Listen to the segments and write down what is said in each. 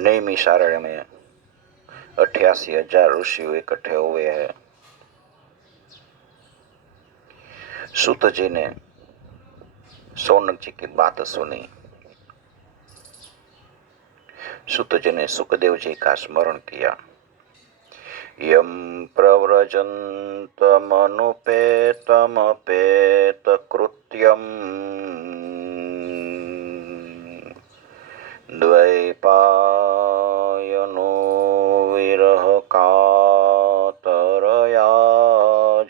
नैमिषारण्य में 88,000 ऋषि इकट्ठे हुए हैं। सूत जी ने शौनक जी की बात सुनी। सूत जी ने सुखदेव जी का स्मरण किया। यम प्रव्रजन्तमनुपेतमपेत कृत्यम द्वैपायनो विरह कातरया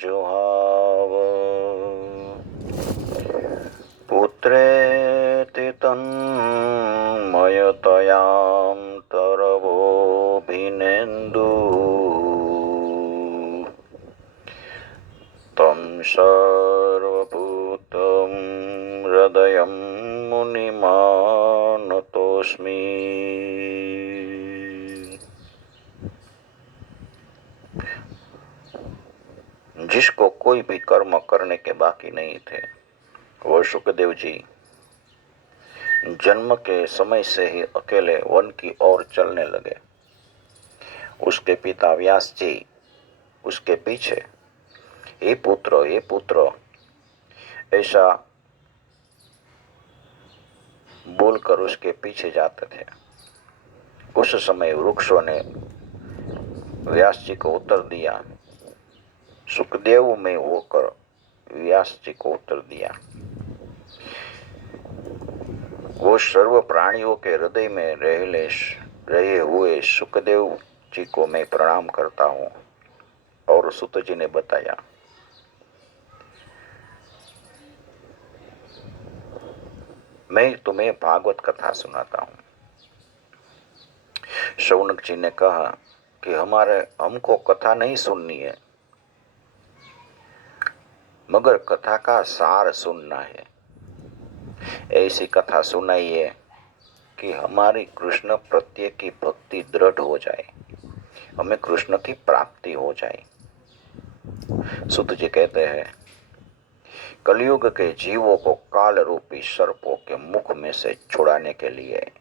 जुहाव पुत्रेति तन्मयतयां तरवोऽभिनेन्दु तं सर्वभूतं हृदयं मुनिमानतोऽस्मि। जिसको कोई भी कर्म करने के बाकी नहीं थे, वो सुखदेव जी जन्म के समय से ही अकेले वन की ओर चलने लगे। उसके पिता व्यास जी उसके पीछे ये पुत्र ऐसा बोलकर उसके पीछे जाते थे। उस समय वृक्षों ने व्यास जी को उत्तर दिया, सुखदेव में होकर व्यास जी को उत्तर दिया, वो सर्व प्राणियों के हृदय में रहे हुए सुखदेव जी को मैं प्रणाम करता हूँ। और सूत जी ने बताया, मैं तुम्हें भागवत कथा सुनाता हूँ। शौनक जी ने कहा कि हमको कथा नहीं सुननी है, मगर कथा का सार सुनना है। ऐसी कथा सुनाइए कि हमारी कृष्ण प्रत्यय की भक्ति दृढ़ हो जाए, हमें कृष्ण की प्राप्ति हो जाए। सूत जी कहते हैं, कलयुग के जीवों को काल रूपी सर्पों के मुख में से छुड़ाने के लिए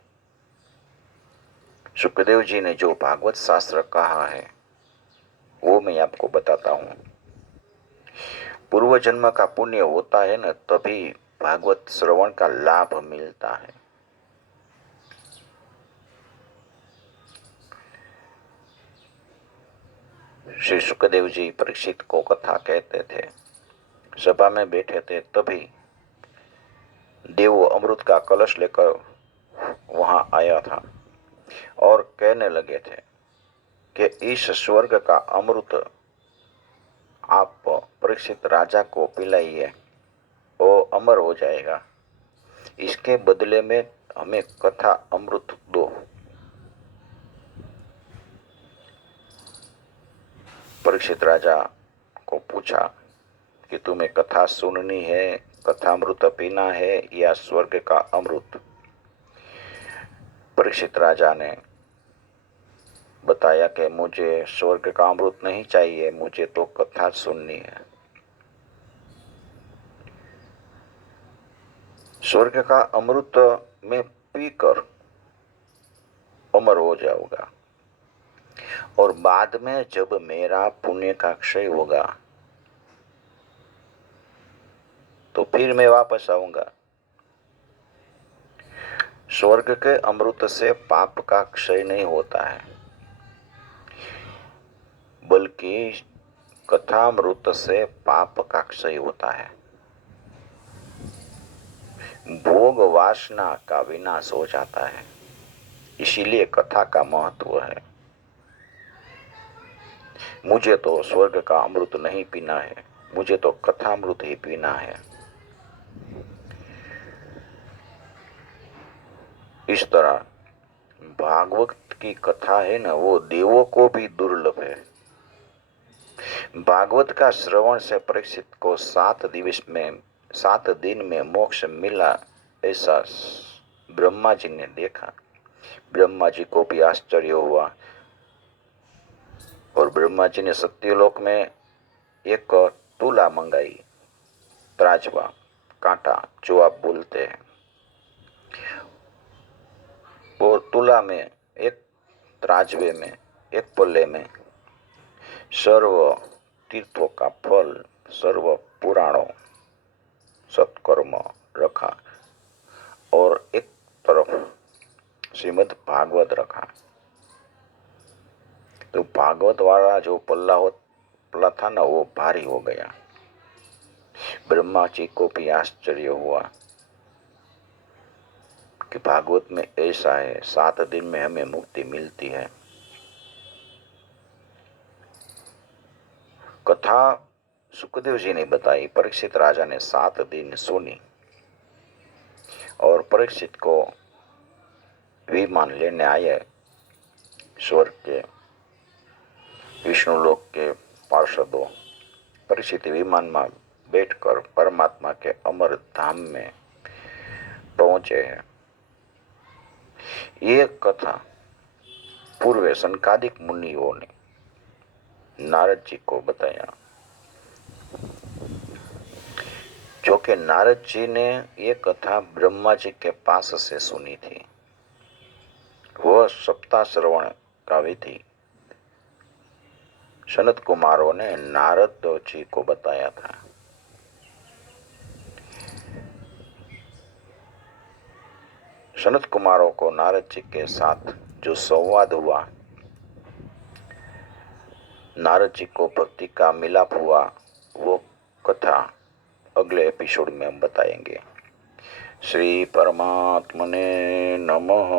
सुखदेव जी ने जो भागवत शास्त्र कहा है वो मैं आपको बताता हूँ। पूर्व जन्म का पुण्य होता है न, तभी भागवत श्रवण का लाभ मिलता है। श्री सुखदेव जी परीक्षित को कथा कहते थे। सभा में बैठे थे, तभी देव अमृत का कलश लेकर वहां आया था और कहने लगे थे कि इस स्वर्ग का अमृत आप परीक्षित राजा को पिलाइए, वो अमर हो जाएगा। इसके बदले में हमें कथा अमृत दो। परीक्षित राजा को पूछा कि तुम्हें कथा सुननी है, कथा अमृत पीना है या स्वर्ग का अमृत? परीक्षित राजा ने बताया कि मुझे स्वर्ग का अमृत नहीं चाहिए, मुझे तो कथा सुननी है। स्वर्ग का अमृत मैं पीकर अमर हो जाऊंगा और बाद में जब मेरा पुण्य का क्षय होगा तो फिर मैं वापस आऊंगा। स्वर्ग के अमृत से पाप का क्षय नहीं होता है, बल्कि कथामृत से पाप का क्षय होता है। भोग वासना का विनाश हो जाता है, इसीलिए कथा का महत्व है। मुझे तो स्वर्ग का अमृत नहीं पीना है, मुझे तो कथामृत ही पीना है। इस तरह भागवत की कथा है ना, वो देवों को भी दुर्लभ है। भागवत का श्रवण से परीक्षित को 7 दिन में मोक्ष मिला, ऐसा ब्रह्मा जी ने देखा। ब्रह्मा जी को भी आश्चर्य हुआ और ब्रह्मा जी ने सत्यलोक में एक तुला मंगाई, त्राजवा, कांटा जो आप बोलते हैं। और तुला में एक त्राजवे में, एक पल्ले में सर्व तीर्थों का फल, सर्व पुराणों सत्कर्म रखा और एक तरफ श्रीमद् भागवत रखा। तो भागवत वाला जो पल्ला था ना, वो भारी हो गया। ब्रह्मा जी को भी आश्चर्य हुआ कि भागवत में ऐसा है, 7 दिन में हमें मुक्ति मिलती है। कथा सुखदेव जी ने बताई। परीक्षित राजा ने 7 दिन सुनी और परीक्षित को विमान लेने आए स्वर्ग के विष्णुलोक के पार्षदों। परीक्षित विमान में बैठकर परमात्मा के अमर धाम में पहुंचे हैं। ये कथा पूर्व सनकादिक मुनियों ने नारद जी को बताया, जो कि नारद जी ने ये कथा ब्रह्मा जी के पास से सुनी थी। वह सप्ताह श्रवण का विधि सनत कुमारों ने नारद जी को बताया था। सनत कुमारों को नारद जी के साथ जो संवाद हुआ, नारद जी को भक्ति का मिलाप हुआ, वो कथा अगले एपिसोड में हम बताएंगे। श्री परमात्मने नमः।